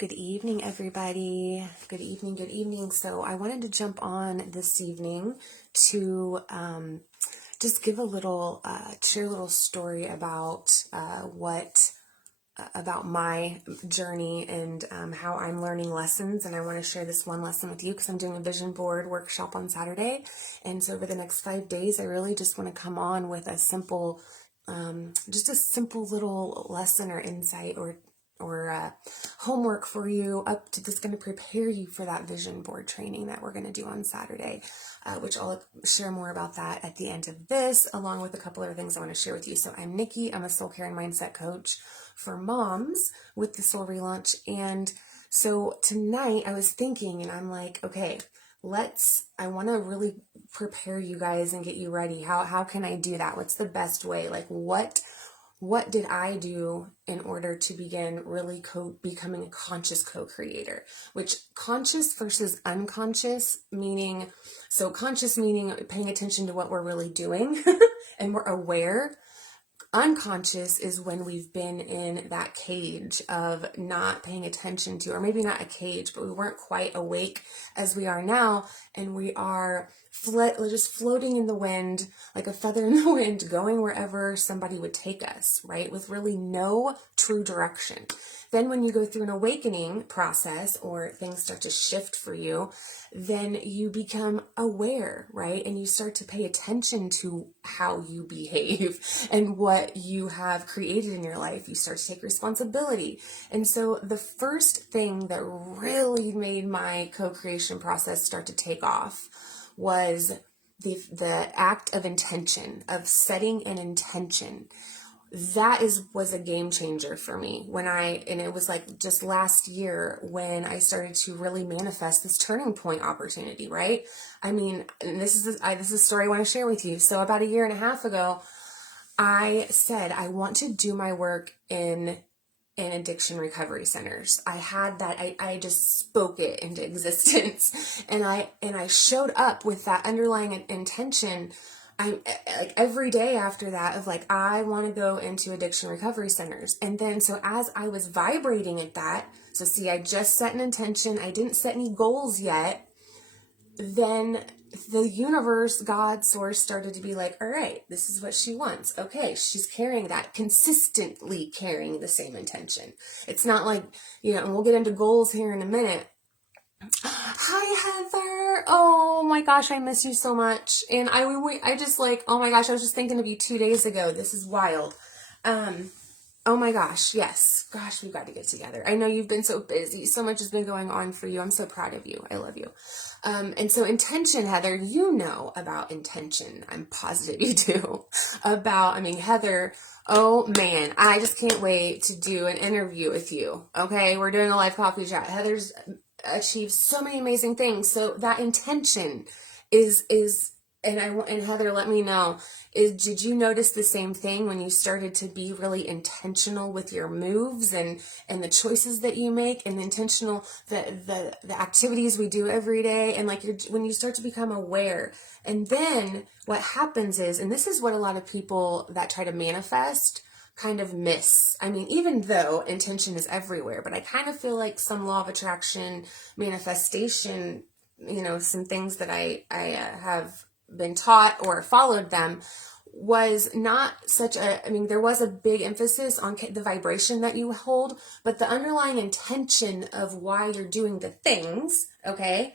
Good evening, everybody. Good evening, good evening. So I wanted to jump on this evening to just give a little, share a little story about about my journey and how I'm learning lessons. And I want to share this one lesson with you because I'm doing a vision board workshop on Saturday. And so over the next 5 days, I really just want to come on with a simple, just a simple little lesson or insight or homework for you up to that's going to prepare you for that vision board training that we're going to do on Saturday, which I'll share more about that at the end of this, along with a couple other things I want to share with you. So I'm Nikki. I'm a soul care and mindset coach for moms with the Soul Relaunch. And so tonight I was thinking, and I'm like, okay, I want to really prepare you guys and get you ready. How can I do that? What's the best way? Like what did I do in order to begin really becoming a conscious co-creator? Which conscious versus unconscious meaning, so conscious meaning paying attention to what we're really doing and we're aware. Unconscious is when we've been in that cage of not paying attention to, or maybe not a cage, but we weren't quite awake as we are now, and we are just floating in the wind, like a feather in the wind, going wherever somebody would take us, right? With really no true direction. Then when you go through an awakening process or things start to shift for you, then you become aware, right? And you start to pay attention to how you behave and what you have created in your life. You start to take responsibility. And so the first thing that really made my co-creation process start to take off was the act of intention, of setting an intention. That was a game changer for me and it was like just last year when I started to really manifest this turning point opportunity, right? I mean, and this is a story I want to share with you. So about 1.5 years ago, I said, I want to do my work in addiction recovery centers. I had that, I just spoke it into existence and I showed up with that underlying intention. I'm like every day after that of like, I want to go into addiction recovery centers. And then, so as I was vibrating at that, so see, I just set an intention. I didn't set any goals yet. Then the universe, God, source started to be like, all right, this is what she wants. Okay, she's carrying that, consistently carrying the same intention. It's not like, and we'll get into goals here in a minute. Hi, Heather. Oh my gosh, I miss you so much. And I just like, oh my gosh, I was just thinking of you 2 days ago. This is wild. Oh my gosh, yes. Gosh, we've got to get together. I know you've been so busy. So much has been going on for you. I'm so proud of you. I love you. And so intention, Heather, you know about intention. I'm positive you do. Heather, oh man, I just can't wait to do an interview with you. Okay, we're doing a live coffee chat. Heather's achieved so many amazing things. So that intention is and Heather, let me know, did you notice the same thing when you started to be really intentional with your moves and the choices that you make, and intentional, the activities we do every day, and like when you start to become aware? And then what happens is, and this is what a lot of people that try to manifest kind of miss. I mean, even though intention is everywhere, but I kind of feel like some law of attraction, manifestation, some things that I have been taught or followed them was not there was a big emphasis on the vibration that you hold, but the underlying intention of why you're doing the things, okay,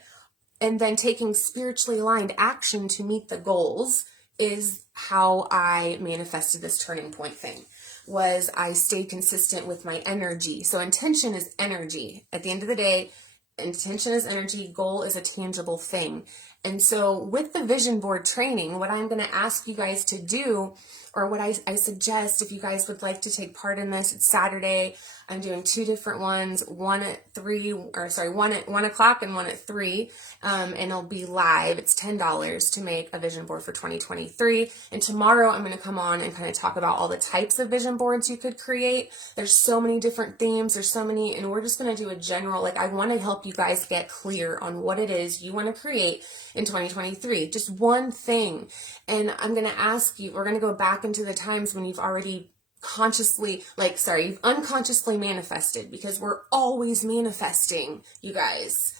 and then taking spiritually aligned action to meet the goals is how I manifested this turning point thing. Was I stayed consistent with my energy. So intention is energy. At the end of the day, intention is energy, goal is a tangible thing. And so with the vision board training, what I'm going to ask you guys to do, or what I suggest if you guys would like to take part in this, it's Saturday. I'm doing 2 different ones, one at 1 o'clock and one at 3. And it'll be live. It's $10 to make a vision board for 2023. And tomorrow I'm going to come on and kind of talk about all the types of vision boards you could create. There's so many different themes. There's so many, and we're just going to do a general, I want to help you guys get clear on what it is you want to create in 2023. Just one thing. And I'm going to ask you, we're going to go back into the times when you've already you've unconsciously manifested, because we're always manifesting, you guys.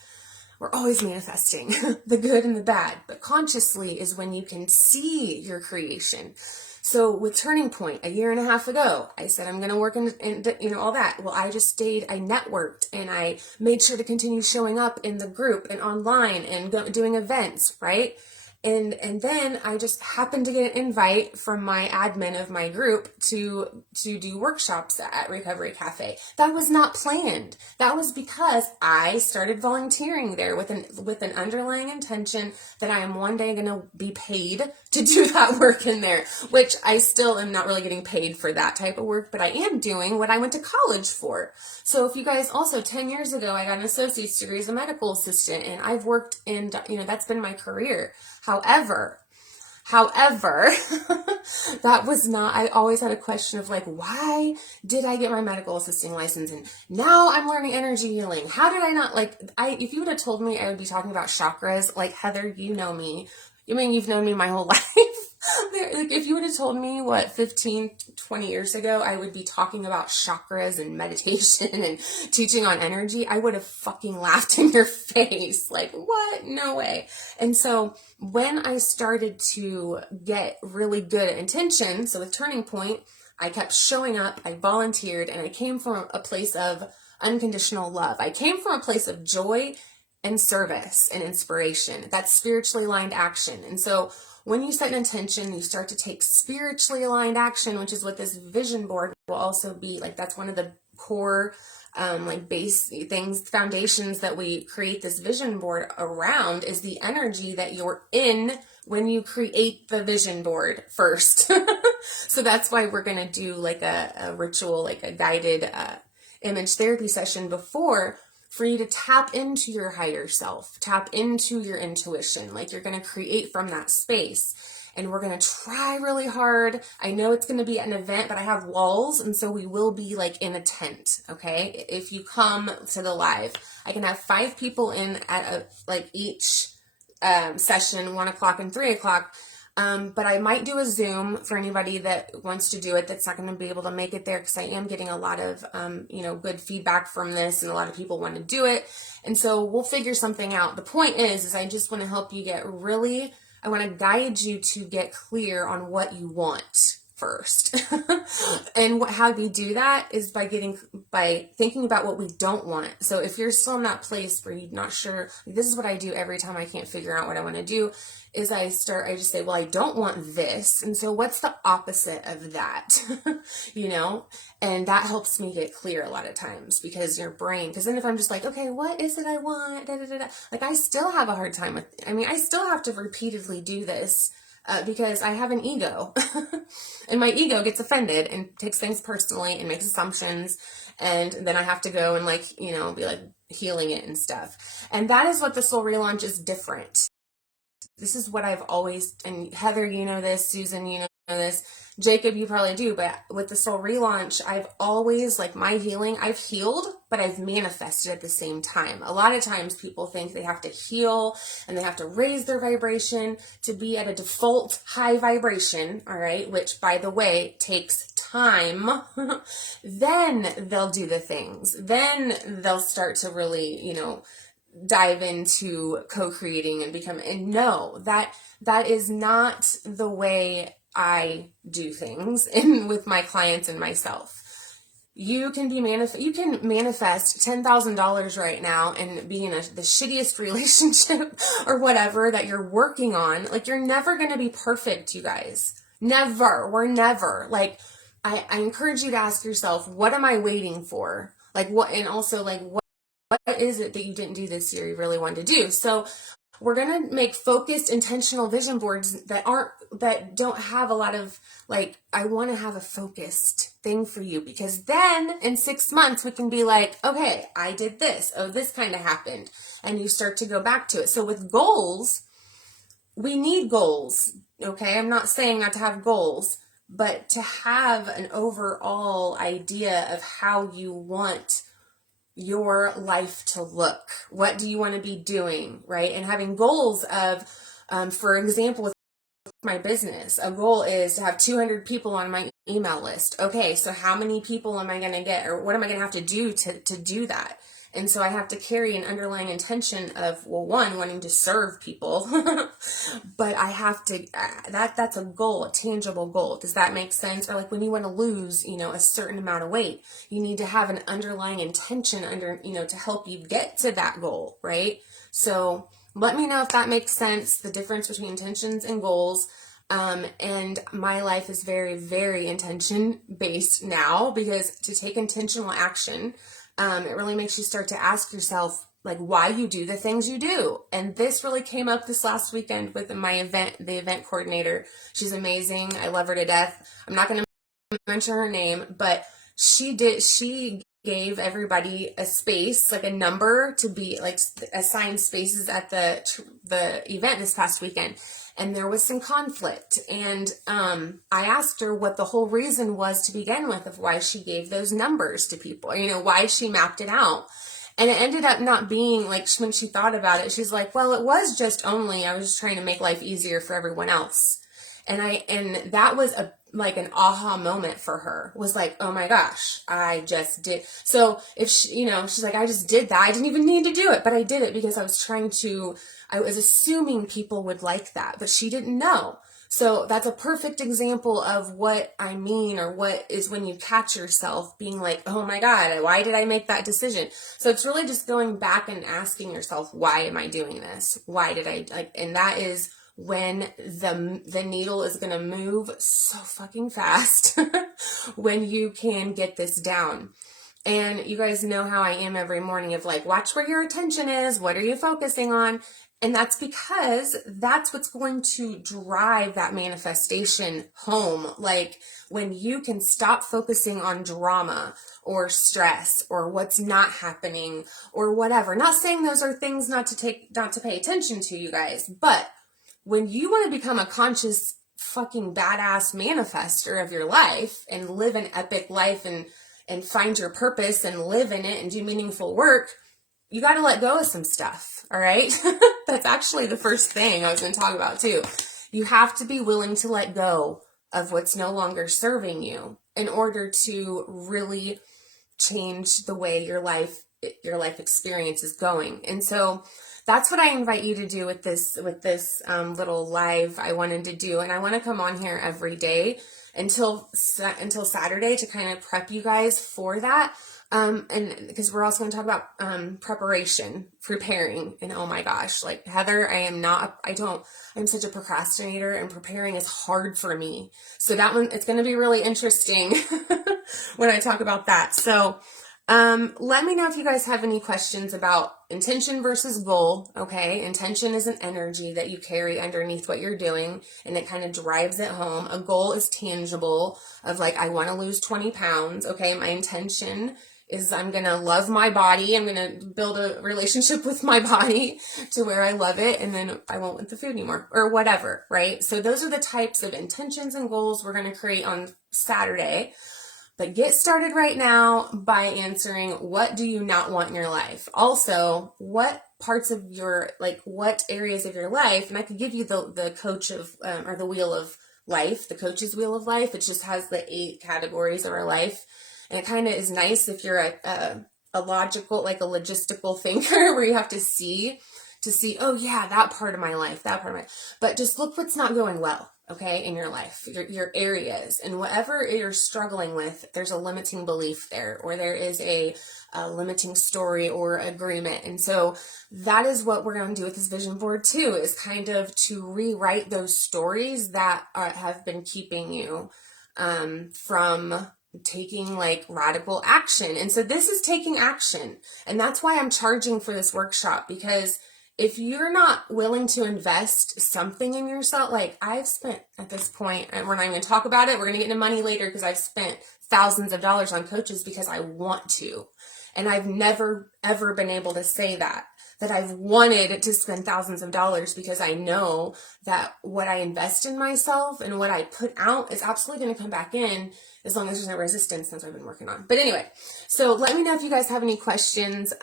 We're always manifesting the good and the bad, but consciously is when you can see your creation. So with Turning Point, a year and a half ago, I said, I'm going to work in all that. Well, I networked, and I made sure to continue showing up in the group and online and doing events, right? And then I just happened to get an invite from my admin of my group to do workshops at Recovery Cafe. That was not planned. That was because I started volunteering there with an underlying intention that I am one day going to be paid to do that work in there, which I still am not really getting paid for that type of work, but I am doing what I went to college for. So if you guys also, 10 years ago, I got an associate's degree as a medical assistant, and I've worked in, that's been my career. However, that was not, I always had a question of like, why did I get my medical assisting license? And now I'm learning energy healing. How did I not, if you would have told me I would be talking about chakras, like, Heather, you know me. I mean, you've known me my whole life. Like, if you would have told me 15, 20 years ago, I would be talking about chakras and meditation and teaching on energy, I would have fucking laughed in your face. Like, what? No way. And so when I started to get really good at intention, so with Turning Point, I kept showing up, I volunteered, and I came from a place of unconditional love. I came from a place of joy and service and inspiration. That's spiritually aligned action. And so when you set an intention, you start to take spiritually aligned action, which is what this vision board will also be. Like, that's one of the core base things, foundations that we create this vision board around, is the energy that you're in when you create the vision board first. So that's why we're going to do like a ritual, like a guided image therapy session before, for you to tap into your higher self, tap into your intuition. Like, you're going to create from that space. And we're going to try really hard. I know it's going to be an event, but I have walls. And so we will be like in a tent. Okay. If you come to the live, I can have 5 people in at each session, 1 o'clock and 3 o'clock. But I might do a Zoom for anybody that wants to do it, that's not going to be able to make it there, because I am getting a lot of, good feedback from this, and a lot of people want to do it. And so we'll figure something out. The point is I just want to help you I want to guide you to get clear on what you want first. And how we do that is by thinking about what we don't want. So if you're still in that place where you're not sure, this is what I do every time I can't figure out what I want to do, is I just say, well, I don't want this. And so what's the opposite of that? And that helps me get clear a lot of times, because then if I'm just like, okay, what is it I want? Da, da, da, da. Like, I still have a hard time I still have to repeatedly do this. Because I have an ego, and my ego gets offended and takes things personally and makes assumptions, and then I have to go and be like healing it and stuff. And that is what the soul relaunch is different. This is what I've always, and Heather, you know this, Susan, you know this, Jacob, you probably do, but with the soul relaunch, I've always, my healing, I've healed, but I've manifested at the same time. A lot of times people think they have to heal and they have to raise their vibration to be at a default high vibration, all right, which, by the way, takes time. Then they'll do the things. Then they'll start to really, dive into co-creating and no, that is not the way I do things with my clients and myself. You can manifest $10,000 right now and be in the shittiest relationship or whatever that you're working on. Like, you're never going to be perfect, you guys. Never. We're never. I encourage you to ask yourself, what am I waiting for? What is it that you didn't do this year you really wanted to do? So we're going to make focused, intentional vision boards that don't have a lot of, I want to have a focused thing for you, because then in 6 months we can be like, okay, I did this. Oh, this kind of happened. And you start to go back to it. So with goals, we need goals. Okay. I'm not saying not to have goals, but to have an overall idea of how you want your life to look. What do you want to be doing, right? And having goals of, for example, with my business, a goal is to have 200 people on my email list. Okay, so how many people am I going to get, or what am I going to have to do to do that? And so I have to carry an underlying intention of, well, one, wanting to serve people, but I have to, that's a goal, a tangible goal. Does that make sense? Or like when you want to lose, a certain amount of weight, you need to have an underlying intention to help you get to that goal, right? So let me know if that makes sense, the difference between intentions and goals. And my life is very, very intention based now, because to take intentional action, it really makes you start to ask yourself, like, why you do the things you do. And this really came up this last weekend with the event coordinator. She's amazing. I love her to death. I'm not going to mention her name, but she gave everybody a space, like a number to be like assigned spaces at the event this past weekend. And there was some conflict. And I asked her what the whole reason was to begin with, of why she gave those numbers to people, why she mapped it out. And it ended up not being like, when she thought about it, she's like, well, it was just I was just trying to make life easier for everyone else. And that was like an aha moment for her, was like, oh my gosh, I just did. So if she's like, I just did that. I didn't even need to do it, but I did it because I was assuming people would like that, but she didn't know. So that's a perfect example of what I mean, or what is when you catch yourself being like, oh my God, why did I make that decision? So it's really just going back and asking yourself, why am I doing this? Why did I and that is when the needle is going to move so fucking fast when you can get this down. And you guys know how I am every morning of like, watch where your attention is. What are you focusing on? And that's because that's what's going to drive that manifestation home. Like when you can stop focusing on drama or stress or what's not happening or whatever. Not saying those are things not to pay attention to, you guys, but when you want to become a conscious fucking badass manifester of your life and live an epic life and find your purpose and live in it and do meaningful work, you got to let go of some stuff. All right. That's actually the first thing I was going to talk about too. You have to be willing to let go of what's no longer serving you in order to really change the way your life experience is going. And so that's what I invite you to do with this little live I wanted to do. And I want to come on here every day until Saturday to kind of prep you guys for that. And because we're also going to talk about preparing. And oh my gosh, like Heather, I'm such a procrastinator, and preparing is hard for me. So that one, it's going to be really interesting when I talk about that. So let me know if you guys have any questions about intention versus goal. Okay. Intention is an energy that you carry underneath what you're doing, and it kind of drives it home. A goal is tangible, of like, I want to lose 20 pounds. Okay. My intention is I'm going to love my body. I'm going to build a relationship with my body to where I love it, and then I won't want the food anymore or whatever. Right. So those are the types of intentions and goals we're going to create on Saturday. But get started right now by answering, what do you not want in your life? Also, what parts of what areas of your life, and I could give you the coach of, or the wheel of life, the coach's wheel of life. It just has the 8 categories of our life. And it kind of is nice if you're a logical, like a logistical thinker, where you have to see, oh yeah, that part of my life, but just look what's not going well. Okay, in your life, your areas, and whatever you're struggling with, there's a limiting belief there, or there is a limiting story or agreement. And so that is what we're going to do with this vision board too, is kind of to rewrite those stories that have been keeping you from taking like radical action. And so this is taking action. And that's why I'm charging for this workshop, because if you're not willing to invest something in yourself, like I've spent at this point, and we're not even going to talk about it, we're going to get into money later, because I've spent thousands of dollars on coaches because I want to. And I've never, ever been able to say that I've wanted to spend thousands of dollars, because I know that what I invest in myself and what I put out is absolutely going to come back in, as long as there's no resistance. That's what I've been working on. But anyway, so let me know if you guys have any questions.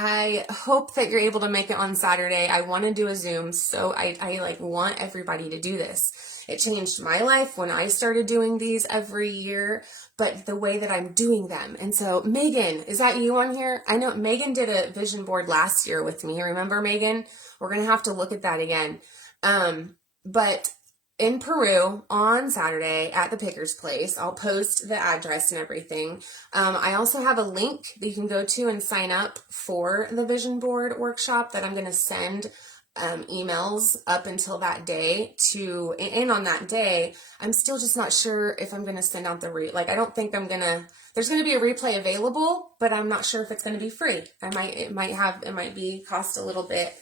I hope that you're able to make it on Saturday. I want to do a Zoom, so I want everybody to do this. It changed my life when I started doing these every year, but the way that I'm doing them. And so Megan, is that you on here? I know Megan did a vision board last year with me. Remember, Megan? We're going to have to look at that again. But in Peru on Saturday at the Picker's Place, I'll post the address and everything. I also have a link that you can go to and sign up for the vision board workshop that I'm going to send emails up until that day to, and on that day, I'm still just not sure if I'm going to send out the I don't think I'm going to, there's going to be a replay available, but I'm not sure if it's going to be free. It might be cost a little bit.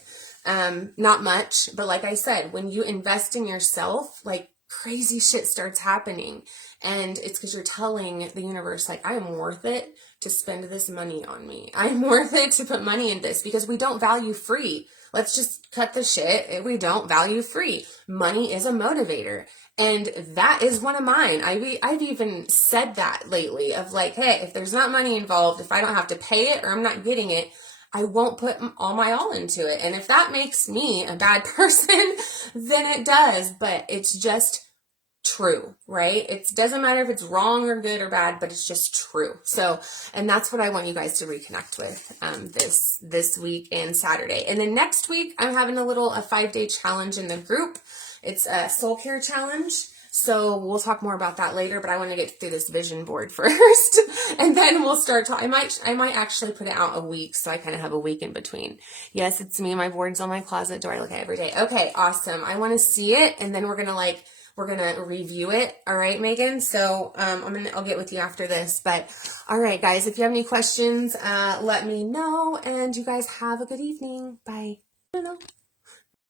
Not much, but like I said, when you invest in yourself, like crazy shit starts happening. And it's because you're telling the universe, like, I am worth it to spend this money on me. I'm worth it to put money in this, because we don't value free. Let's just cut the shit. We don't value free. Money is a motivator. And that is one of mine. I've even said that lately of like, hey, if there's not money involved, if I don't have to pay it or I'm not getting it, I won't put all into it. And if that makes me a bad person, then it does. But it's just true, right? It doesn't matter if it's wrong or good or bad, but it's just true. So, and that's what I want you guys to reconnect with this week and Saturday. And then next week, I'm having a 5-day challenge in the group. It's a soul care challenge. So we'll talk more about that later, but I want to get through this vision board first, and then we'll start talking. I might actually put it out a week, so I kind of have a week in between. Yes, it's me. My board's on my closet door. I look at it every day. Okay, awesome. I want to see it, and then we're gonna review it. All right, Megan. So I'll get with you after this. But all right, guys, if you have any questions, let me know, and you guys have a good evening. Bye.